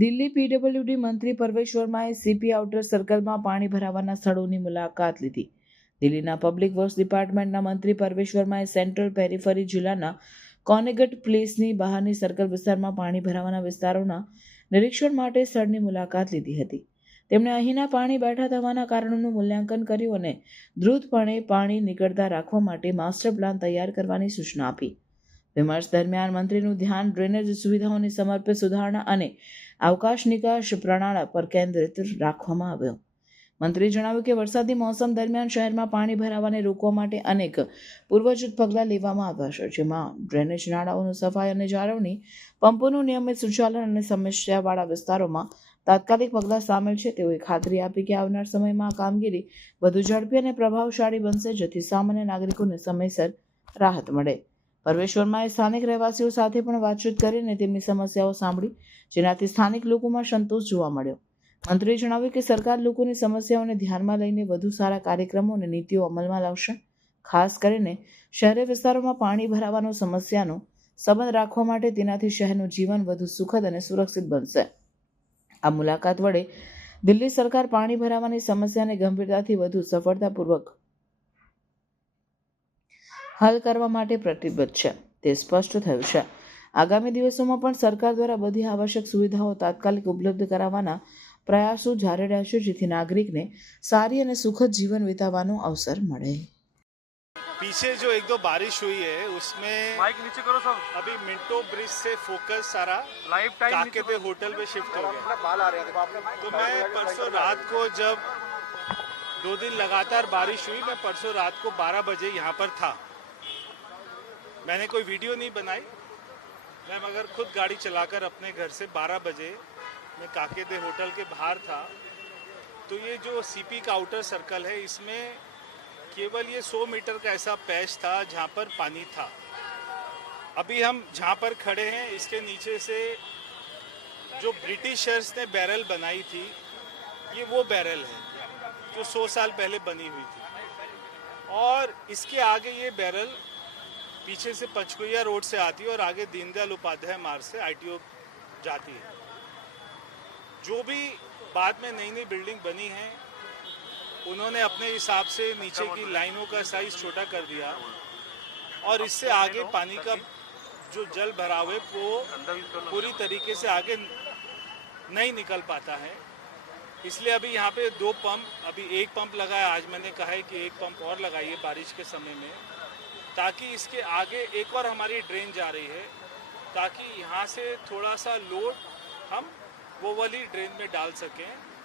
Delhi PWD મંત્રી પરવેશ વર્માએ CP outer સર્કલમાં પાણી ભરાવાના સ્થળોની મુલાકાત લીધી. દિલ્હીના પબ્લિક વર્ક્સ ડિપાર્ટમેન્ટના મંત્રી પરવેશ વર્માએ સેન્ટ્રલ પેરીફરી જિલ્લાના કોનેગટ પ્લેસની બહારની સર્કલ વિસ્તારમાં પાણી ભરાવાના વિસ્તારોના નિરીક્ષણ માટે સ્થળની મુલાકાત લીધી હતી. તેમણે અહીંના પાણી બેઠા થવાના કારણોનું મૂલ્યાંકન કર્યું અને દ્રુતપણે પાણી નીકળતા રાખવા માટે માસ્ટર પ્લાન તૈયાર કરવાની સૂચના આપી. વિમર્શ દરમિયાન મંત્રીનું ધ્યાન ડ્રેનેજ સુવિધાઓની સમર્પિત સુધારણા અને અવકાશ નિકાસ પ્રણાલી પર કેન્દ્રિત રાખવામાં આવ્યો. મંત્રીએ જણાવ્યું કે વરસાદી મોસમ દરમિયાન શહેરમાં પાણી ભરાવાને રોકવા માટે અનેક પૂર્વજૂત પગલાં લેવામાં આવ્યા છે, જેમાં ડ્રેનેજ નાળાઓનું સફાઈ અને જાળવણી, પંપોનું નિયમિત સંચાલન અને સમસ્યાવાળા વિસ્તારોમાં તાત્કાલિક પગલાં સામેલ છે. તેઓએ ખાતરી આપી કે આવનાર સમયમાં આ કામગીરી વધુ ઝડપી અને પ્રભાવશાળી બનશે, જેથી સામાન્ય નાગરિકોને સમયસર રાહત મળે. પરવેશ વર્માએ સ્થાનિક રહેવાસીઓ સાથે પણ વાતચીત કરીને તેમની સમસ્યાઓ સાંભળી, જેનાથી સ્થાનિક લોકોમાં સંતોષ જોવા મળ્યો. મંત્રીએ જણાવ્યું કે સરકાર લોકોની સમસ્યાઓને ધ્યાનમાં લઈને વધુ સારા કાર્યક્રમો અને નીતિઓ અમલમાં લાવશે. ખાસ કરીને શહેરી વિસ્તારોમાં પાણી ભરાવાનો સમસ્યાનો સંબંધ રાખવા માટે તેનાથી શહેરનું જીવન વધુ સુખદ અને સુરક્ષિત બનશે. આ મુલાકાત વડે દિલ્હી સરકાર પાણી ભરાવાની સમસ્યાને ગંભીરતાથી વધુ સફળતાપૂર્વક હલ કરવા માટે પ્રતિબદ્ધ છે તે સ્પષ્ટ થયું છે આગામી દિવસોમાં પણ સરકાર દ્વારા બધી આવશ્યક સુવિધાઓ તાત્કાલિક ઉપલબ્ધ કરાવવાના પ્રયાસો જારી રહેશે જેથી નાગરિકને સારી અને સુખદ જીવન વિતાવવાનો અવસર મળે पीछे जो एक दो बारिश हुई है उसमें माइक नीचे करो सब अभी मिंटो ब्रिज से फोकस सारा लाइव टाइम काके पे होटल पे शिफ्ट हो गया बाल आ रहे हैं देखो आपने तो मैं परसों रात को जब दो दिन लगातार बारिश हुई मैं परसों रात को 12 बजे यहाँ पर था मैंने कोई वीडियो नहीं बनाई। मैं मगर खुद गाड़ी चलाकर अपने घर से 12 बजे मैं काके दे होटल के बाहर था तो ये जो सीपी का आउटर सर्कल है, इसमें केवल ये 100 मीटर का ऐसा पैच था जहाँ पर पानी था। अभी हम जहाँ पर खड़े हैं, इसके नीचे से जो ब्रिटिशर्स ने बैरल बनाई थी, ये वो बैरल है, जो 100 साल पहले बनी हुई थी। और इसके आगे ये बैरल पीछे से पंचकुइया रोड से आती है और आगे दीनदयाल उपाध्याय मार्ग से आईटीओ जाती है। जो भी बाद में नई नई बिल्डिंग बनी है, उन्होंने अपने हिसाब से नीचे की लाइनों का साइज़ छोटा कर दिया और इससे आगे पानी का जो जल भराव है, वो पूरी तरीके से आगे नहीं निकल पाता है। इसलिए अभी यहाँ पे दो पंप, अभी एक पंप लगाया, आज मैंने कहा है कि एक पंप और लगाइए बारिश के समय में। ताकि इसके आगे एक और हमारी ड्रेन जा रही है ताकि यहाँ से थोड़ा सा लोड हम वो वाली ड्रेन में डाल सकें